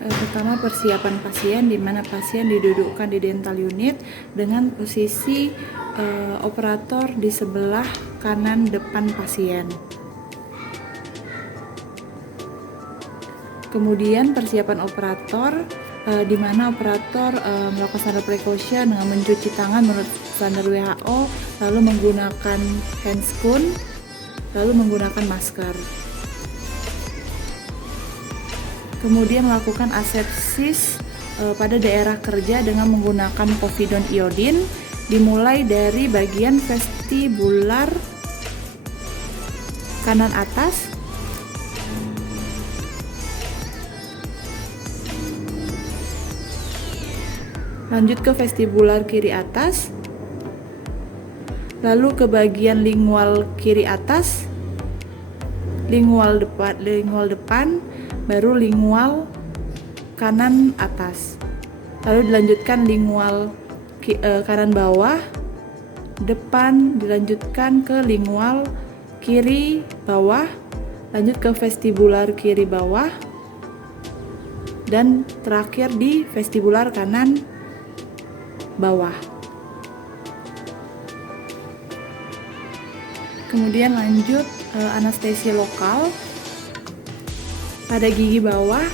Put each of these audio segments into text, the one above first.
Pertama, persiapan pasien, di mana pasien didudukkan di dental unit dengan posisi operator di sebelah kanan depan pasien. Kemudian persiapan operator, di mana operator melakukan standar precaution dengan mencuci tangan menurut standar WHO, lalu menggunakan handscoon, lalu menggunakan masker. Kemudian melakukan asepsis pada daerah kerja dengan menggunakan povidone iodin, dimulai dari bagian vestibular kanan atas, lanjut ke vestibular kiri atas, lalu ke bagian lingual kiri atas, lingual depan, baru lingual kanan atas, lalu dilanjutkan lingual kanan bawah, depan, dilanjutkan ke lingual kiri bawah, lanjut ke vestibular kiri bawah, dan terakhir di vestibular kanan bawah. Kemudian lanjut anestesi lokal pada gigi bawah,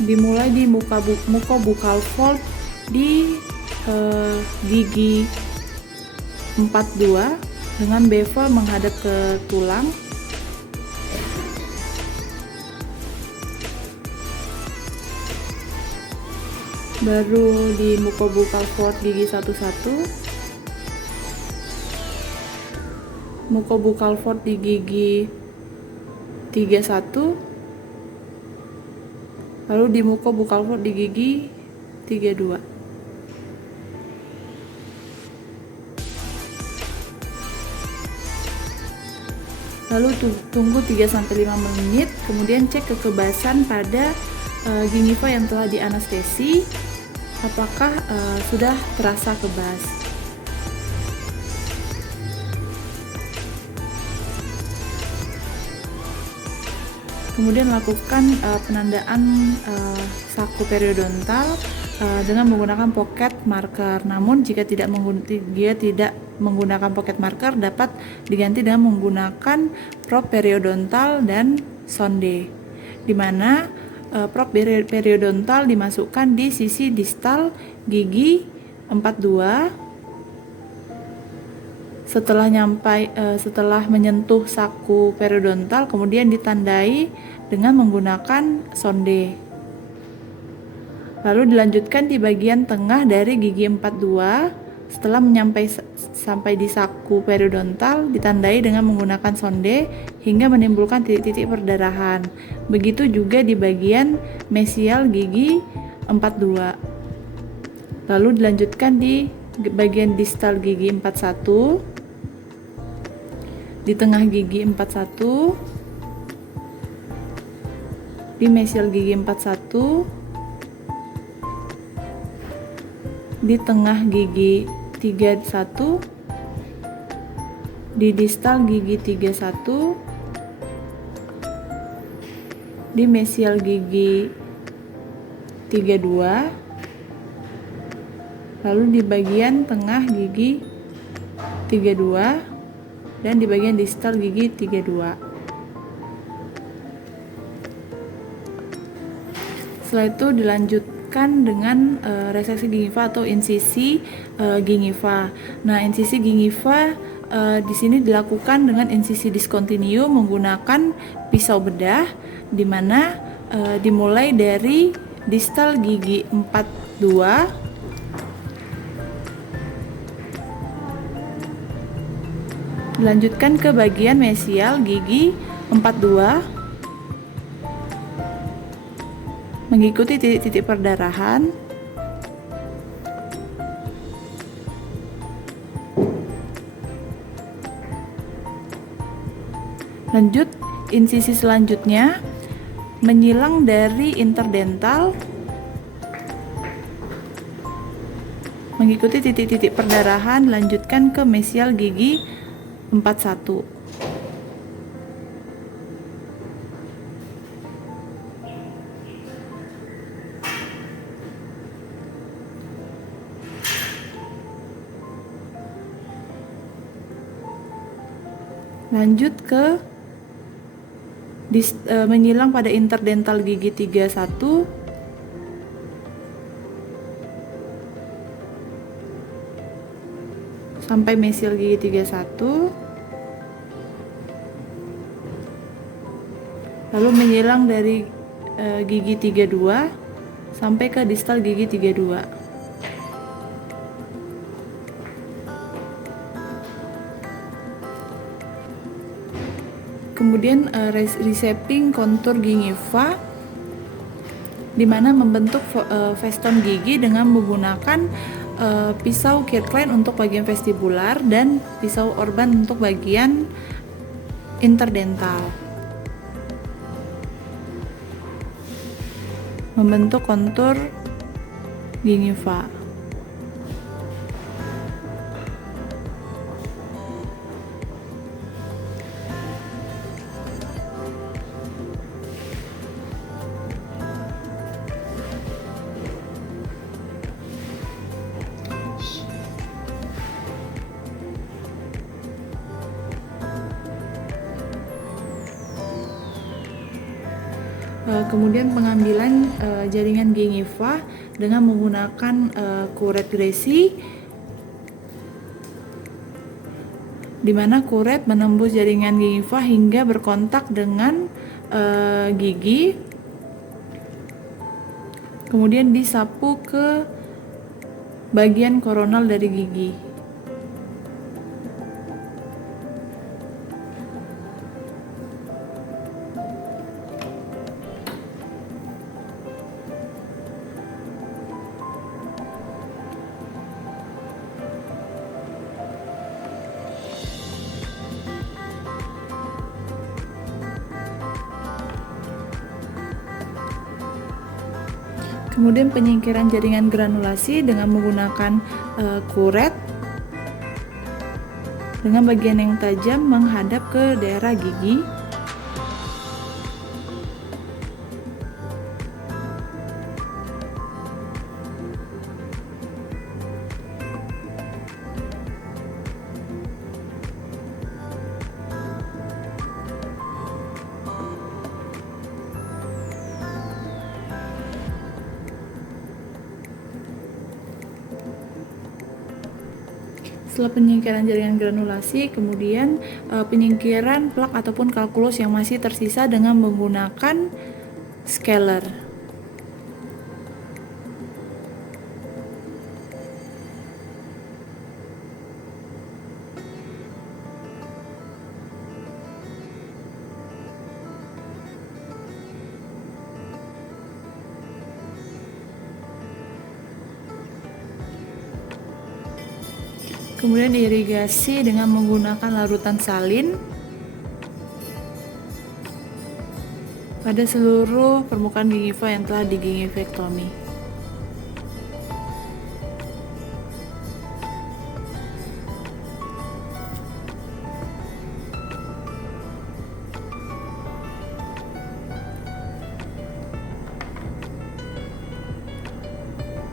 dimulai di mucobuccal fold di gigi 42 dengan bevel menghadap ke tulang. Baru di mucobuccal fold gigi 11, mucobuccal fold di gigi 31, lalu di mucobuccal fold di gigi 32. Lalu tunggu 3-5 menit, kemudian cek kekebasan pada gingiva yang telah dianestesi, apakah sudah terasa kebas. Kemudian lakukan penandaan saku periodontal dengan menggunakan pocket marker. Namun jika tidak menggunakan pocket marker, dapat diganti dengan menggunakan prop periodontal dan sonde, di mana prop periodontal dimasukkan di sisi distal gigi 42. Setelah menyentuh saku periodontal, kemudian ditandai dengan menggunakan sonde. Lalu dilanjutkan di bagian tengah dari gigi 42. Setelah sampai di saku periodontal, ditandai dengan menggunakan sonde hingga menimbulkan titik-titik perdarahan. Begitu juga di bagian mesial gigi 42. Lalu dilanjutkan di bagian distal gigi 41, di tengah gigi 41, di mesial gigi 41, di tengah gigi 31, di distal gigi 31, di mesial gigi 32, lalu di bagian tengah gigi 32, dan di bagian distal gigi 32. Setelah itu dilanjutkan dengan reseksi gingiva atau insisi gingiva. Nah, insisi gingiva di sini dilakukan dengan insisi discontinue menggunakan pisau bedah, di mana dimulai dari distal gigi 42, dilanjutkan ke bagian mesial gigi 42, mengikuti titik-titik perdarahan. Lanjut, insisi selanjutnya menyilang dari interdental, mengikuti titik-titik perdarahan, lanjutkan ke mesial gigi 41. Lanjut ke menyilang pada interdental gigi 31 sampai mesil gigi 31, lalu menyilang dari gigi 32 sampai ke distal gigi 32. Kemudian reshaping kontur gingiva, di mana membentuk feston gigi dengan menggunakan pisau Kirkland untuk bagian vestibular dan pisau Orban untuk bagian interdental. Membentuk kontur gingiva. Kemudian pengambilan jaringan gingiva dengan menggunakan kuret Greci, di mana kuret menembus jaringan gingiva hingga berkontak dengan gigi, kemudian disapu ke bagian koronal dari gigi. Kemudian penyingkiran jaringan granulasi dengan menggunakan kuret dengan bagian yang tajam menghadap ke daerah gigi. Setelah penyingkiran jaringan granulasi, kemudian penyingkiran plak ataupun kalkulus yang masih tersisa dengan menggunakan scaler. Kemudian irigasi dengan menggunakan larutan salin pada seluruh permukaan gingiva yang telah digingivektomi.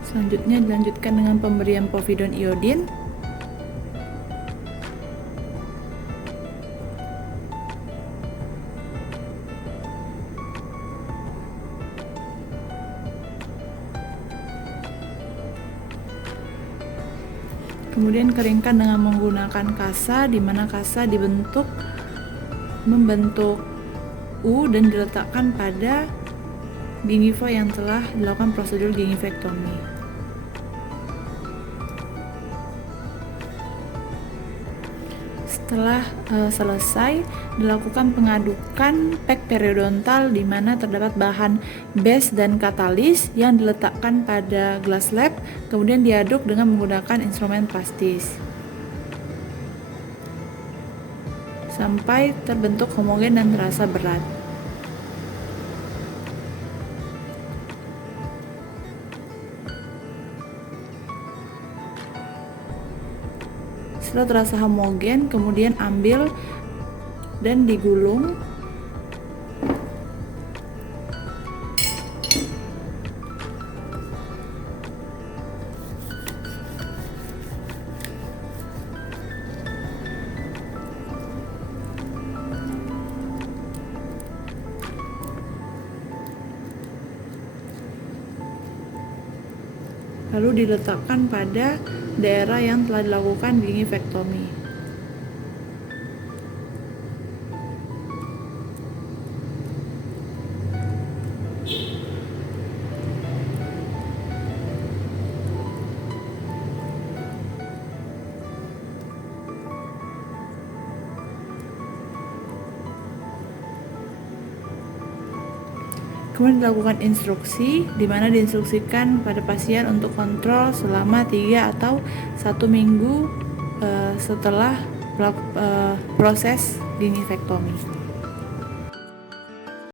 Selanjutnya dilanjutkan dengan pemberian povidon iodin. Kemudian keringkan dengan menggunakan kasa, di mana kasa membentuk U dan diletakkan pada gingiva yang telah dilakukan prosedur gingivektomi. Setelah selesai, dilakukan pengadukan pek periodontal di mana terdapat bahan base dan katalis yang diletakkan pada glass slab, kemudian diaduk dengan menggunakan instrumen plastis sampai terbentuk homogen dan terasa berat. Setelah terasa homogen, kemudian ambil dan digulung. lalu diletakkan pada daerah yang telah dilakukan gingivektomi. Kemudian dilakukan instruksi, di mana diinstruksikan pada pasien untuk kontrol selama 3 atau 1 minggu setelah proses gingivektomi.